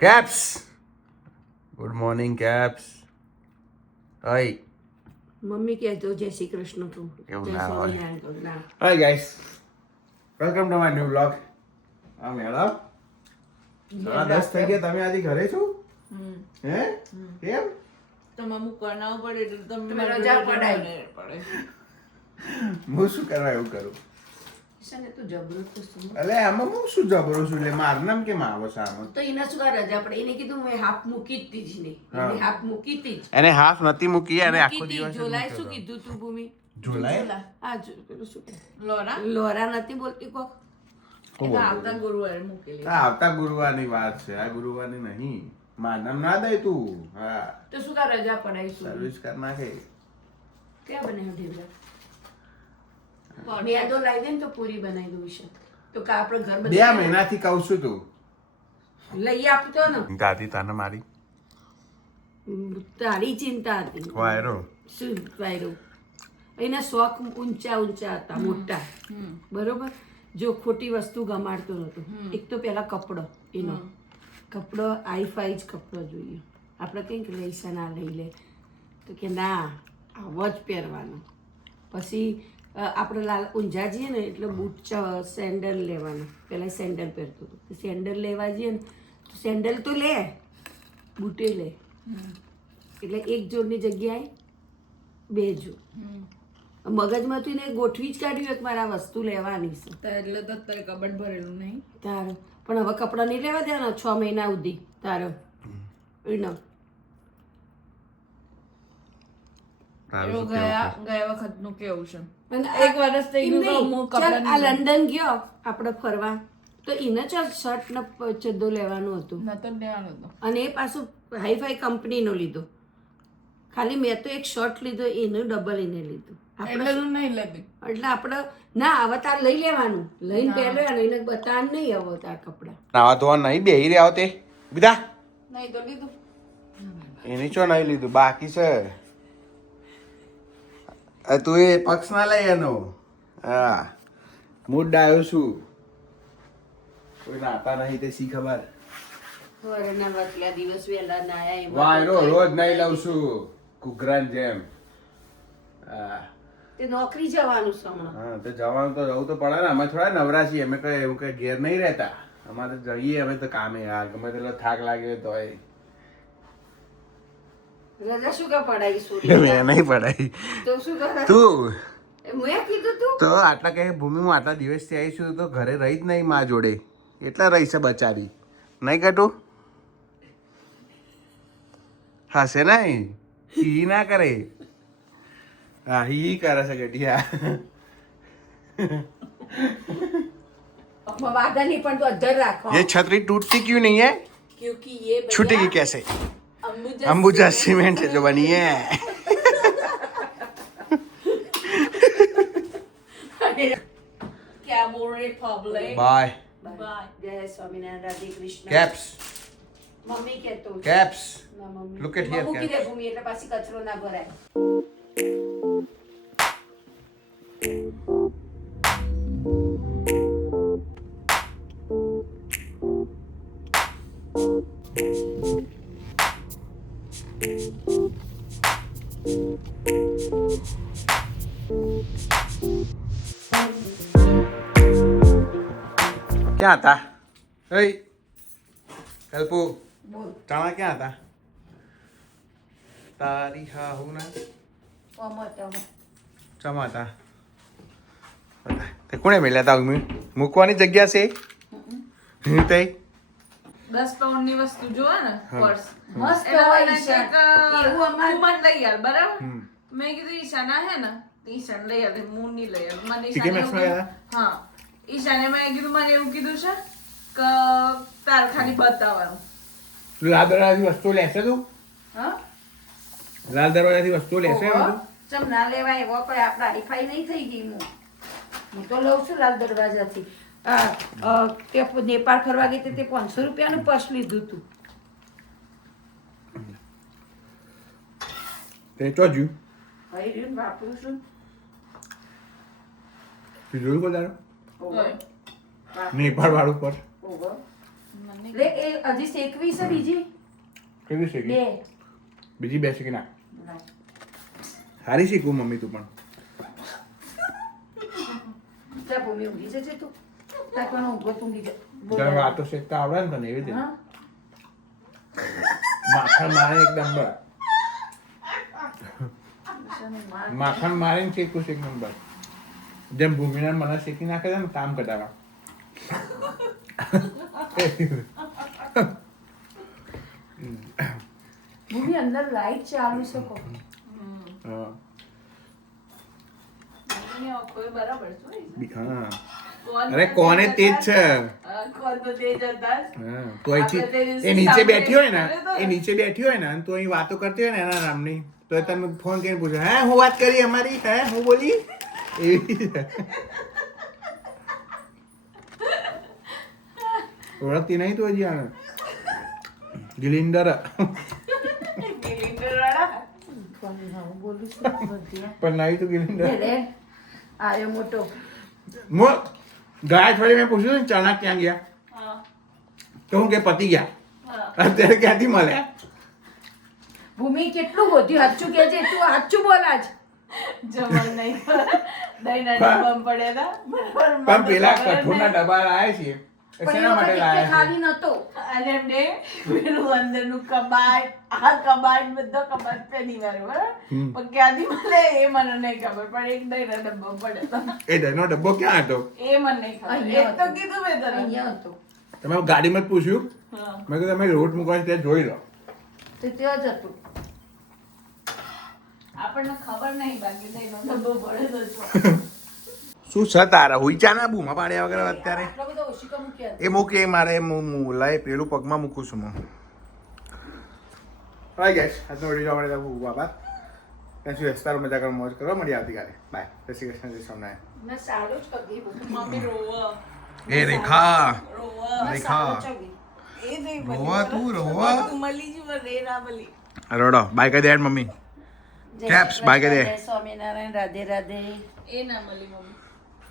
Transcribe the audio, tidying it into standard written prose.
Caps good morning caps hi mummy કહેતો જય શ્રી કૃષ્ણ તું એવું જય ના હોય. સ્વામિનારાયણ કહું. ના. Hi guys welcome to my new vlog આ મેડમ 10:30 થઈ ગયા તમે આજે ઘરે છો હે કેમ તમારે મૂકવા ના પડે એટલે તમે તમે રજા પડાય. પડે. હું શું કરવા એવું કરું ઈશાને તું જબરો તો શું? એટલે આમાં હું શું જબરો છું એટલે મારું નામ કેમ આવે છે આમાં તો એને શું આ રજા પડે એને કીધું મેં હાફ મૂકી જ તી જ નહીં હા. એને હાફ મૂકી તી જ એને હાફ નથી મૂકી અને મૂકી આખો તી. દિવસ જ જોલાએ મૂક્યો શું હતો. કીધું તું ભૂમિ જોલાએ હા જો પેલું શું કહે? લોરા લોરા નથી બોલતી કોક શું એ તો બોલતો આવતા હતો? ગુરુવારે મૂકેલી આ આવતા ગુરુવારની વાત છે આ ગુરુવારની નહીં મારું નામ ના દે તું હા તો શું કા રજા પડાય શું સર્વિસ કર નાખે ક્યાં બનાવ્યો ઢેબરા મેદો લાવી દે ને તો પૂરી બનાવી દઉં છે તો કા આપણે ઘર 2 મહિનાથી કહું છું તું લઈ આપતો ને દાદી તને મારી તારી ચિંતા હતી વાયરો શું વાયરો એના શોખ ઊંચા ઊંચા હતા મોટા બરોબર જો ખોટી વસ્તુ ગમાડતો નતો એક તો પેલા કપડો એનો કપડો આઈ જ કપડો જોઈએ આપણે કંઈક કે લઈશા ના લઈ લે તો કે ના આવો જ પહેરવાનો પછી આપણે લાલ ઊંઝા જઈએ ને એટલે બૂટ સેન્ડલ લેવાના પહેલાં સેન્ડલ પહેરતો હતો તો સેન્ડલ લેવા જઈએ ને તો સેન્ડલ તો લે બૂટે લે એટલે એક જોડની જગ્યાએ 2 જોડ મગજમાંથી ને ગોઠવી જ કાઢ્યું એક મારા વસ્તુ લેવાની છે એટલે તો અત્યારે કબડ ભરેલું નહીં તારો પણ હવે કપડાં નહીં લેવા દેવાના 6 મહિના સુધી તારો એનો એવું ગયા વખતનું કેવું છે અને એક વર્ષ થઈ ગયું એમ તો નહીં. હું ચાલ, કપડાં આ નહીં લંડન ગયો આપણે ફરવા તો એને ચાલ શર્ટ ને ચડ્ડો લેવાનું હતું નતો લેવાનો હતો અને એ પાછું હાઈફાઈ કંપનીનો લીધો ખાલી મેં તો એક શર્ટ લીધો એનું ડબલ એને લીધું એટલે હું નહીં લેતી એટલે આપણે ના હવે તાર લઈ લેવાનું લઈને પહેરવાનું એને બતાવવાનું નહીં હવે તાર કપડાં નાવા ધોવા નહીં બેહી રહ્યા તે બીજા નહીં તો લીધું એની ચો નહીં લીધું બાકી છે તું એ પક્ષ ના લઈ એનો હા મૂડ ડાયો છું કોઈ નાતા નહીં તે શી ખબર વરના વચલા દિવસ વહેલા નાયા એમાં વાયરો રોજ નહીં લઉં છું કુકરાન જેમ હા તે નોકરી જવાનું છે હમણાં હા તો જવાનું તો જવું તો પડે ને અમે થોડા નવરા છીએ અમે કઈ એવું કઈ ઘેર નહીં રહેતા અમારે જઈએ અમે તો કામે હા ગમે તેટલો થાક લાગ્યો તો રજા શું કા પડાઈ સોરી મેં નહીં પડાય તો શું કરે તું મેં કીધું તું તો આટલા કઈ ભૂમિ હું આટલા દિવસથી આવી છું તો ઘરે રહી જ નહીં માં જોડે એટલા રહી છે બચારી નહીં કટું હશે નહીં હી ના કરે હા હી કરે છે ગઢિયા વાદા નહીં પણ તો અધર રાખો ये छतरी टूटती क्यों नहीं है क्योंकि ये छूटेगी कैसे अंबुजा अंबुजा सीमेंट से जो बनी है क्या बोल रहे पब्लिक बाय બાય જય સ્વામિનારાયણ રાધે કૃષ્ણ कैप्स મમ્મી કહેતો कैप्स ના મમ્મી Look at here, મૂકી દે Caps. ભૂમિ એટલે પાછી કચરો ના ભરાય क्या था hey कल्पू બોલ चना क्या था तारी हा हूं ना ચમાતા તે કોણે મેલ્યા તા મૂકવાની જગ્યા છે તે 10 પાઉન્ડ ની વસ્તુ જોવા ને પર્સ મસ્ત એટલે હોય મને ઈશાન. કંઈક, એવું અમાર તું મને લઈ આવ બરાબર હમ. મેં કીધું ઈશાના હે ને તો ઈશાન લઈ આવે હું નહીં લઈ આવ મને ટીકે ઈશાને મેક્સમાં એવું કીધું- હા ઈશાને મેં કીધું મને એવું કીધું છે કે તાર ખાલી બતાવવાનું લાલ દરવાજાથી વસ્તુ લેશે તું હા લાલ દરવાજાથી વસ્તુ લેશે ઓહો, ચમ ના લેવાય એવો કોઈ આપણા હાઈફાઈ નહીં થઈ ગઈ હું તો લઉં છું લાલ દરવાજાથી તે નેપાળ ફરવા ગઈ હતી તે 500 રૂપિયાનું પર્સ લીધું હતું તે ચોજ્યું ભાઈ રહ્યું વાપરું છું તું જોયું કોઈ દાડો ઓહો. નેપાળ વાળું પર ઓહો. લે એ હજી શેકવી છે બીજી કેવી શીખી બે બીજી બે શીખી ના સારી શીખવું મમ્મી તું પણ જા ભૂમિ ઊંઘી જજે તું તાર પણ ઊંઘો તું ઊંઘી જા જરા વાતો શીખતા આવડે ને તને એવી રીતે હા માખણ મારે એક નંબર માખણ મારીને શીખું છે એક નંબર જેમ ભૂમિના મને શીખી નાખે છે ને કામ કટાવા ભૂમિ અંદર લાઈટ ચાલુ છે કો હા મમ્મીની આંખોય બરાબર છે હો. હા કોણ અરે કોને તેજ છે કોણ તો તેજ હતા જ. હા, તો અહીંથી આપણે તે દિવસે એ નીચે સાંભળીને બેઠી હોય ને કર્યો તો. એ નીચે બેઠી હોય ને તો અહીં વાતો કરતી હોય ને એના નામની તો એ તમે ફોન કરીને પૂછો હે હું વાત કરી અમારી હે હું બોલી એવી છે. ઓળખતી નહીં તો હજી આને ગિલિન્ડર ગિલિન્ડરવાળા. કોણ હા હું બોલું છું બધી પણ નહીં તો ગિલિન્ડર લે આયો મોટો ગયા અઠવાડિયે મેં પૂછ્યું ને ચણા ક્યાં ગયા હા, તો હું કે પતી ગયા હા. અત્યારે ક્યાંથી મળ્યા ભૂમિ કેટલું ગોત્યું સાચું કે છે તું સાચું બોલ આજ જમણ નહીં. દહીંના ડબ્બામાં પડ્યા હતા. પણ પેલા કઠોળના ડબ્બા લાયા છીએ એ પણ એ શેના માટે વખતે લાયા ખાલી નતો અને એમને પેલું અંદરનું કબાટ, આ કબાટ, બધો કબાટ પેલી વાર બરાબર. પણ ક્યાંથી મળે એ મને નહીં ખબર, પણ એક દહીંના ડબ્બો પડ્યો હતો. છે? એ દહીંનો ડબ્બો ક્યાં હતો એ મને નહીં ખબર. અહીંયા એક તો હતો. કીધું મેં તને. અહીંયા હતો તમે ગાડીમાં જ પૂછ્યું હા. મેં કીધું તમે રોટ મૂકવા ત્યાં જોઈ લો તો ત્યાં જ હતું આપણને ખબર નહીં, બાકી દહીંનો ડબ્બો પડ્યો તો શું છે તારા હુઈચા ના બૂમા પાડ્યા વગર અત્યારે આટલો બધો ઓશિકા મૂક્યા એ મૂકે મારે લાય પેલું પગમાં મૂકું છું હું રાઈ ગેસ આજનો વિડીયો જોવા માટે બાબા ત્યાં સુધી હસતા રહો, મજા કરો, મોજ કરો, મળીએ આવતીકાલે બાય. જય શ્રી કૃષ્ણ, જય સ્વામિનારાયણ. મેં સારું જ કરી દીધું મમ્મી રોવા. એ રેખા રોવા. રેખા એ નહીં બની. રોવા તું, રોવા. તું મળી જ રે ના મળી. રડો બાય કહી દે યાર મમ્મી જય Caps, શ્રી બાય કે દે. કૃષ્ણ, જય સ્વામિનારાયણ રાધે રાધે એ ના મળી મમ્મી.